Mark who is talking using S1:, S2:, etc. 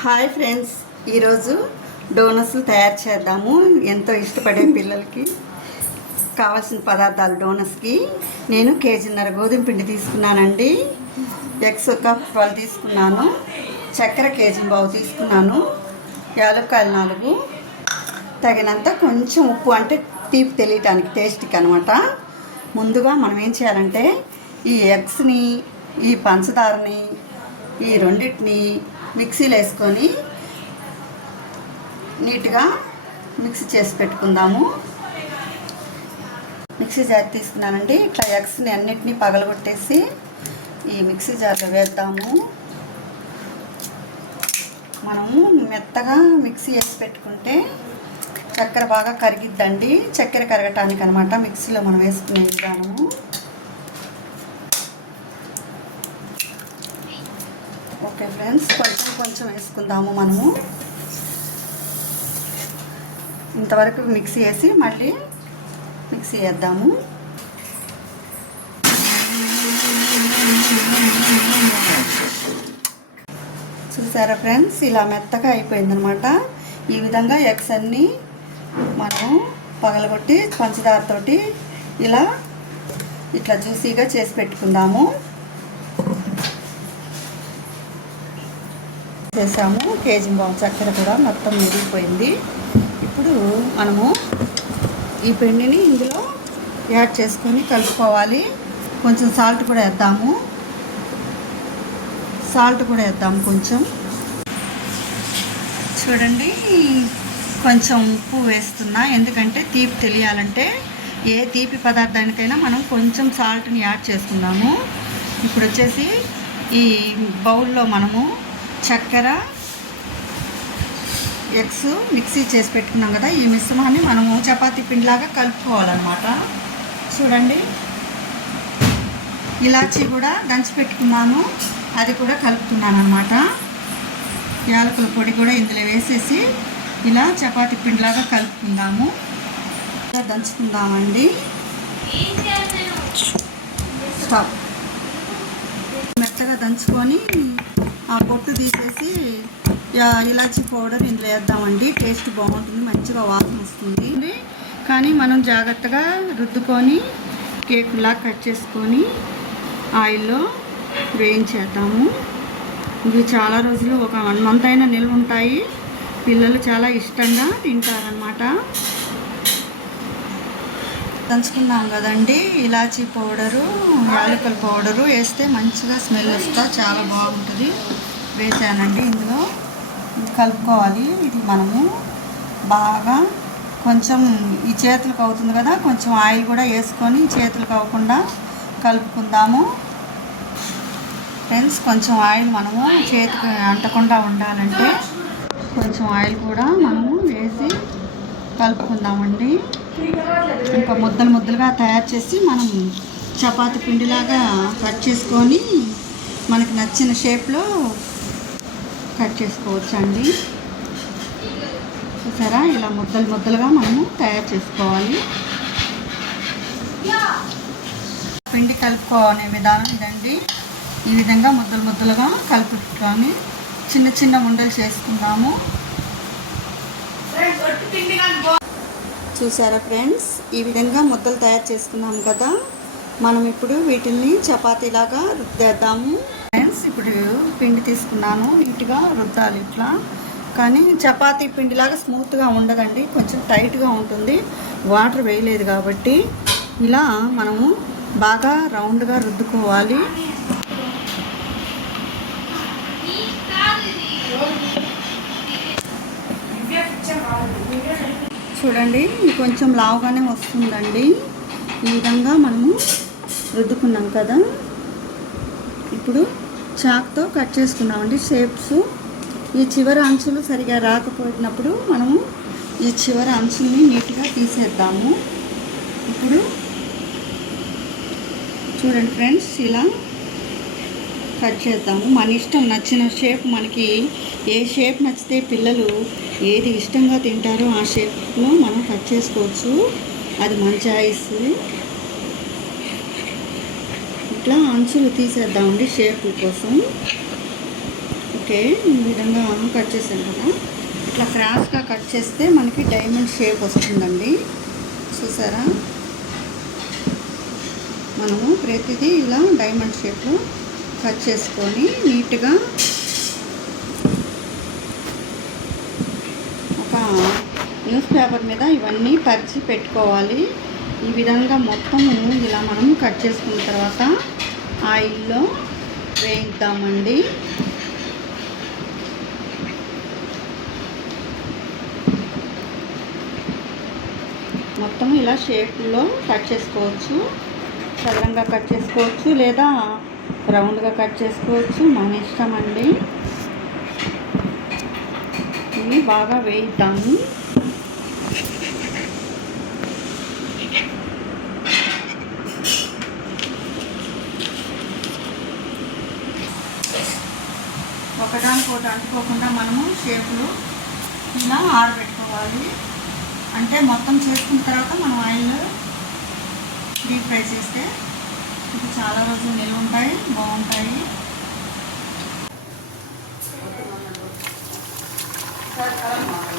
S1: Hi friends ఈరోజు డోనట్స్లు తయారు చేద్దాము. ఎంతో ఇష్టపడే పిల్లలకి కావాల్సిన పదార్థాలు డోనట్స్కి. నేను కేజీన్నర గోధుమ పిండి తీసుకున్నానండి. ఎగ్స్ కప్ పాలు తీసుకున్నాను. చక్కెర కేజీ బావు తీసుకున్నాను. యాలక్కాయలు నాలుగు. తగినంత కొంచెం ఉప్పు అంటే తీపి తెలియటానికి టేస్ట్కి అనమాట ముందుగా మనం ఏం చేయాలంటే ఈ ఎగ్స్ని ఈ పంచదారని ఈ రెండింటిని మిక్సీలో వేసుకొని నీట్గా మిక్సీ చేసి పెట్టుకుందాము. మిక్సీ జార్ తీసుకున్నానండి ఇట్లా ఎగ్స్ని అన్నిటినీ పగలగొట్టేసి ఈ మిక్సీ జార్లో వేద్దాము. మనము మెత్తగా మిక్సీ వేసి పెట్టుకుంటే చక్కెర బాగా కరిగిద్దండి. చక్కెర కరగటానికి అనమాట మిక్సీలో మనం వేసుకునే విధానము. ఓకే ఫ్రెండ్స్ కొంచెం కొంచెం వేసుకుందాము మనము. ఇంతవరకు మిక్సీ వేసి మళ్ళీ మిక్సీ వేద్దాము. చూసారా ఫ్రెండ్స్ ఇలా మెత్తగా అయిపోయిందనమాట ఈ విధంగా ఎగ్స్ అన్నీ మనం పగలగొట్టి పంచదారతోటి ఇలా ఇట్లా జ్యూసీగా చేసి పెట్టుకుందాము. చేసాము కేజీ బాగు చక్కెర కూడా మొత్తం మిగిలిపోయింది ఇప్పుడు మనము ఈ పిండిని ఇందులో యాడ్ చేసుకొని కలుపుకోవాలి. కొంచెం సాల్ట్ కూడా వేద్దాము. సాల్ట్ కూడా వేద్దాము కొంచెం. చూడండి కొంచెం ఉప్పు వేస్తున్నా. ఎందుకంటే తీపి తెలియాలంటే ఏ తీపి పదార్థానికైనా మనం కొంచెం సాల్ట్ని యాడ్ చేసుకుందాము. ఇప్పుడు వచ్చేసి ఈ బౌల్లో మనము చక్కెర ఎగ్స్ మిక్సీ చేసి పెట్టుకున్నాం కదా ఈ మిశ్రమాన్ని మనము చపాతీ పిండిలాగా కలుపుకోవాలన్నమాట. చూడండి. ఇలాచీ కూడా దంచి పెట్టుకున్నాను. అది కూడా కలుపుతున్నాను అనమాట యాలకుల పొడి కూడా ఇందులో వేసేసి ఇలా చపాతీ పిండిలాగా కలుపుకుందాము. దంచుకుందామండి. స్టాప్. మెత్తగా దంచుకొని ఆ పొట్టు తీసేసి ఇలాచీ పౌడర్ ఇందులో వేద్దామండి. టేస్ట్ బాగుంటుంది మంచిగా వాసన వస్తుంది. కానీ మనం జాగ్రత్తగా రుద్దుకొని కేకులా కట్ చేసుకొని ఆయిల్లో వేయించేద్దాము. ఇవి చాలా రోజులు ఒక వన్ మంత్ అయినా నిల్వ ఉంటాయి పిల్లలు చాలా ఇష్టంగా తింటారనమాట దంచుకున్నాం కదండి. ఇలాచీ పౌడరు యాలకుల పౌడరు వేస్తే మంచిగా స్మెల్ వస్తా చాలా బాగుంటుంది. వేసానండి ఇందులో. కలుపుకోవాలి. ఇది మనము బాగా కొంచెం ఈ చేతులకు అవుతుంది కదా కొంచెం ఆయిల్ కూడా వేసుకొని చేతులకు అవ్వకుండా కలుపుకుందాము. ఫ్రెండ్స్ కొంచెం ఆయిల్ మనము చేతికి అంటకుండా ఉండాలంటే కొంచెం ఆయిల్ కూడా మనము వేసి కలుపుకుందామండి. ఇంకా ముద్దలు ముద్దలుగా తయారు చేసి మనం చపాతి పిండిలాగా కట్ చేసుకొని మనకు నచ్చిన షేప్లో కట్ చేసుకోవచ్చు అండి చూసారా? ఇలా ముద్దలు ముద్దలుగా మనము తయారు చేసుకోవాలి. పిండి కలుపుకోనే విధానం ఇదండి. ఈ విధంగా ముద్దలు ముద్దలుగా కలుపుకొని చిన్న చిన్న ఉండలు చేసుకుందాము. చూసారా ఫ్రెండ్స్? ఈ విధంగా ముద్దలు తయారు చేసుకున్నాం కదా. మనం ఇప్పుడు వీటిని చపాతీలాగా రుద్దేద్దాము. ఫ్రెండ్స్ ఇప్పుడు పిండి తీసుకున్నాను. నీట్గా రుద్దాలి ఇట్లా. కానీ చపాతీ పిండిలాగా స్మూత్గా ఉండదండి. కొంచెం టైట్గా ఉంటుంది. వాటర్ వేయలేదు కాబట్టి ఇలా మనము బాగా రౌండ్గా రుద్దుకోవాలి. చూడండి కొంచెం లావుగానే వస్తుందండి. ఈ విధంగా మనము రుద్దుకున్నాం కదా. ఇప్పుడు చాక్తో కట్ చేసుకున్నామండి షేప్స్. ఈ చివరి అంచులు సరిగా రాకపోయినప్పుడు మనము ఈ చివరి అంచుల్ని నీట్గా తీసేద్దాము. ఇప్పుడు చూడండి ఫ్రెండ్స్ ఇలా కట్ చేద్దాము. మన ఇష్టం నచ్చిన షేప్ మనకి ఏ షేప్ నచ్చితే పిల్లలు ఏది ఇష్టంగా తింటారో ఆ షేప్లో మనం కట్ చేసుకోవచ్చు. అది మన చాయిస్ ఇట్లా అంచులు తీసేద్దామండి షేప్ కోసం. ఓకే ఈ విధంగా మనం కట్ చేసాం కదా. ఇట్లా క్రాస్గా కట్ చేస్తే మనకి డైమండ్ షేప్ వస్తుందండి. చూసారా? మనము ప్రతిదీ ఇలా డైమండ్ షేప్లో కట్ చేసుకొని నీట్గా ఒక న్యూస్ పేపర్ మీద ఇవన్నీ పరిచి పెట్టుకోవాలి. ఈ విధంగా మొత్తము ఇలా మనం కట్ చేసుకున్న తర్వాత ఆయిల్లో వేయిద్దామండి. మొత్తం ఇలా షేప్లో కట్ చేసుకోవచ్చు. చదరంగా కట్ చేసుకోవచ్చు లేదా రౌండ్గా కట్ చేసుకోవచ్చు. మన ఇష్టం అండి ఇవి బాగా వేయిద్దాము ఒకదానికోటి అంటుకోకుండా మనము షేపులు ఇలా ఆరబెట్టుకోవాలి. అంటే మొత్తం చేసుకున్న తర్వాత మనం ఆయిల్ డీప్ ఫ్రై చేస్తే ఇది చాలా రోజులు నిల్వ ఉంటాయి బాగుంటాయి. Sir, alam mo.